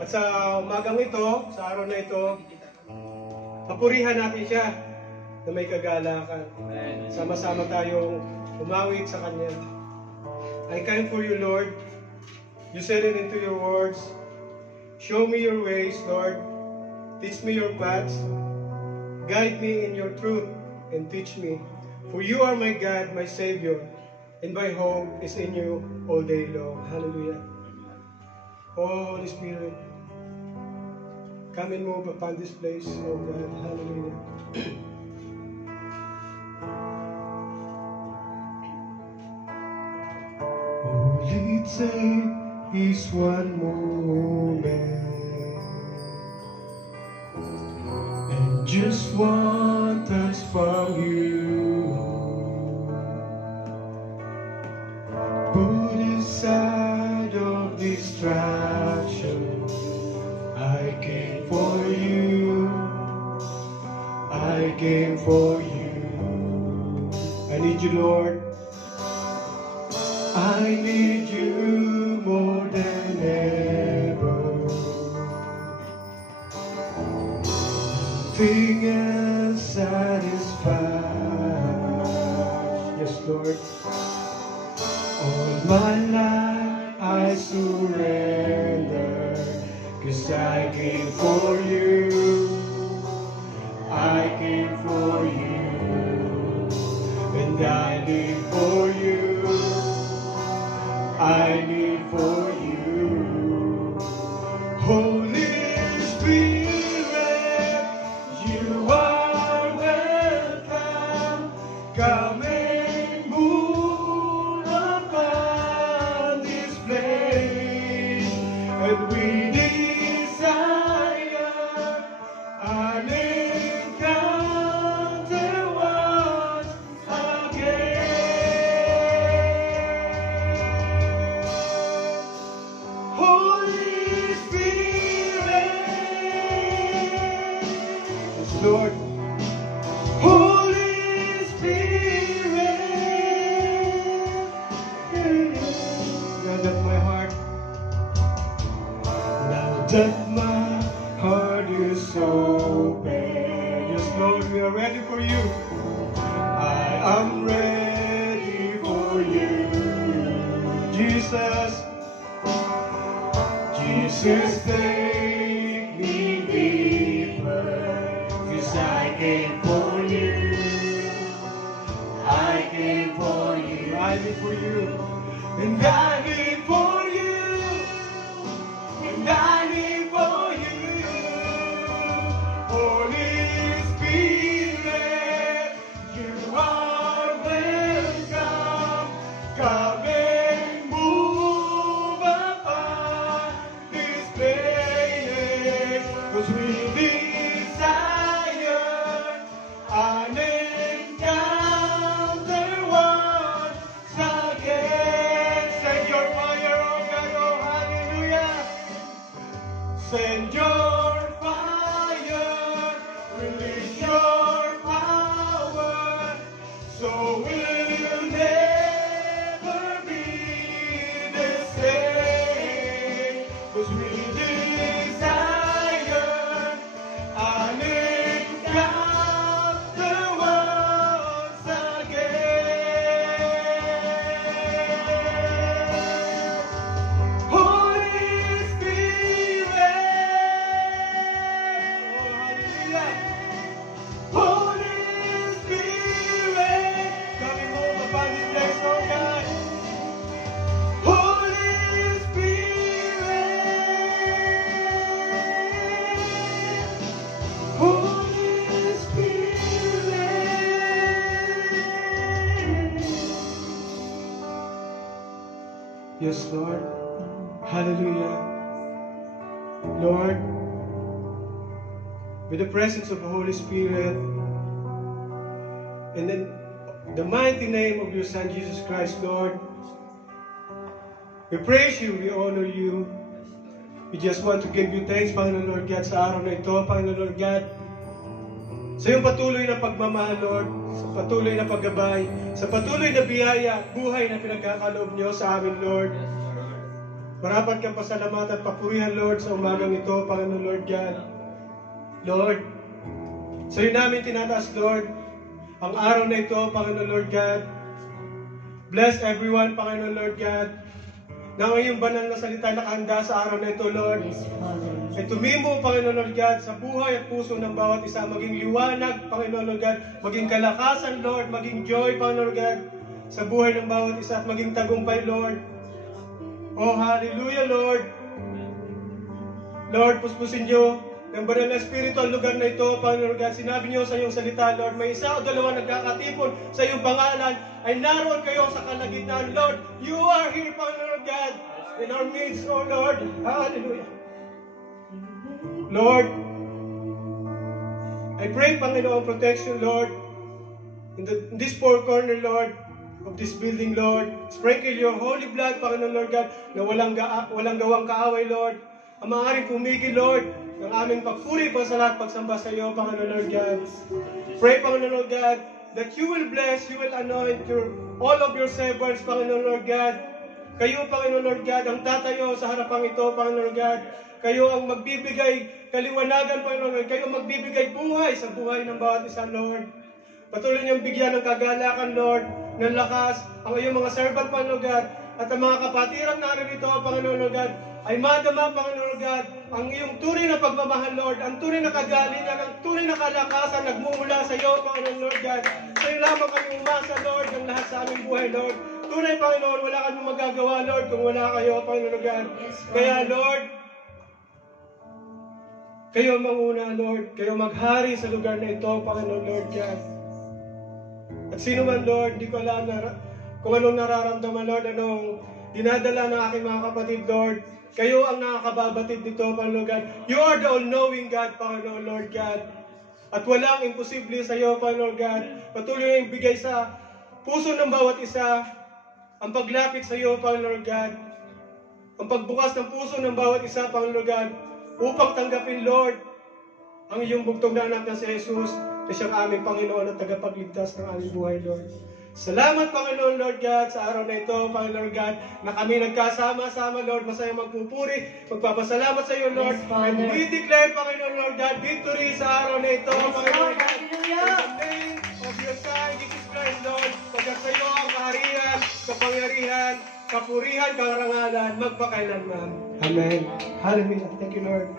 At sa umagang ito, sa araw na ito, papurihan natin siya na may kagalakan. Sama-sama tayong umawit sa Kanya. I come for you, Lord. You said it into your words. Show me your ways, Lord. Teach me your paths. Guide me in your truth and teach me. For you are my God, my Savior, and my hope is in you all day long. Hallelujah. Oh, Holy Spirit, come and move upon this place, oh God. Hallelujah. Holy, take is one moment, and just one touch from you. Put aside all distraction. I came for you. I came for you. I need you, Lord. I need you more than ever. Nothing else satisfies. Yes, Lord. All my life I surrender, 'cause I came for you. I came for you, and I live for you. I need for you. Holy Spirit, you are welcome. Come and move upon this place, and we desire an encounter once again. Holy Spirit, yes, Lord. Holy Spirit, now that my heart, is open. Yes, Lord, we are ready for you. I am ready for you, Jesus. Jesus, take me deeper, 'cause I came for you. I came for you. I live for you. And I live for you. And I live for you. Holy Spirit, you are welcome. Come and move upon this place, 'cause we desire an encounter once again. Send your fire, oh God, oh hallelujah. Send your fire, release your power, so we'll never be the same. 'Cause we desire an encounter once again. Holy Spirit, oh hallelujah. Holy Spirit, come and move upon this place, oh God. Holy Spirit, Holy Spirit. Yes, Lord. Hallelujah. Lord, with the presence of the Holy Spirit, and in the mighty name of your Son, Jesus Christ, Lord, we praise you, we honor you. We just want to give you thanks, Panginoon Lord God, sa araw na ito, Panginoon Lord God, sa iyong patuloy na pagmamahal, Lord, sa patuloy na paggabay, sa patuloy na biyaya, buhay na pinagkakaloob niyo sa amin, Lord. Marapat kang pasalamatan at papurihan, Lord, sa umagang ito, Panginoon Lord God. Lord, sa iyo namin tinataas, Lord, ang araw na ito, Panginoon Lord God. Bless everyone, Panginoon Lord God, na ang iyong banal na salita nakahanda sa araw na ito, Lord. Ay tumimo, Panginoon Lord God, sa buhay at puso ng bawat isa, maging liwanag, Panginoon Lord God, maging kalakasan, Lord, maging joy, Panginoon Lord God, sa buhay ng bawat isa at maging tagumpay, Lord. Oh, hallelujah, Lord. Lord, puspusin niyo ng banal na espiritu ang lugar na ito, Panginoon God. Sinabi niyo sa iyong salita, Lord, may isa o dalawa nagkakatipon sa iyong pangalan, ay naroon kayo sa kalagitnaan. Lord, you are here, Panginoon God, in our midst, oh Lord. Hallelujah. Lord, I pray, Panginoon, protection, Lord, in this four corner, Lord, of this building, Lord. Sprinkle your holy blood, Panginoon Lord God, na walang gawang kaaway, Lord. Ang maaaring pumigil, Lord, ng aming pagpuri pa sa lahat pagsamba sa iyo, Panginoon Lord God. Pray, Panginoon Lord God, that you will bless, you will anoint all of your servants, Panginoon Lord God. Kayo, Panginoon Lord God, ang tatayo sa harapang ito, Panginoon Lord God. Kayo ang magbibigay kaliwanagan, Panginoon Lord. Kayo ang magbibigay buhay sa buhay ng bawat isa, Lord. Patuloy niyong bigyan ng kagalakan, Lord, ng lakas, ang iyong mga servant, Panginoon God, at ang mga kapatirang naririto, Panginoon God, ay madama, Panginoon God, ang iyong tunay na pagmamahal, Lord, ang tunay na kagalingan, ang tunay na kalakasan, nagmumula sa iyo, Panginoon Lord God. Sa iyo lamang kami umasa, Lord, ng lahat sa aming buhay, Lord. Tunay, Panginoon, wala kami magagawa, Lord, kung wala kayo, Panginoon God. Kaya, Lord, kayo manguna, Lord, kayo maghari sa lugar na ito, Panginoon Lord God. At sino man, Lord, di ko alam kung anong nararamdaman, Lord, anong dinadala ng aking mga kapatid, Lord. Kayo ang nakakababatid nito, Panginoon God. You are the all-knowing God, Panginoon Lord God. At walang imposible sa iyo, Panginoon God. Patuloy na ibigay sa puso ng bawat isa ang paglapit sa iyo, Panginoon God. Ang pagbukas ng puso ng bawat isa, Panginoon God, upang tanggapin, Lord, ang iyong bugtong na anak na si Jesus, na siyang aming Panginoon at tagapagligtas ng aming buhay, Lord. Salamat, Panginoon Lord God, sa araw na ito, Panginoon God, na kami nagkasama-sama, Lord, masaya magpupuri, magpapasalamat sa iyo, Lord, and we declare, Panginoon Lord God, victory sa araw na ito, Panginoon God, in the name of your Son, Jesus Christ, Lord, pagkat sa iyo ang kaharian, kapangyarihan, kapurihan, karangalan, magpakailanman. Amen. Hallelujah. Thank you, Lord.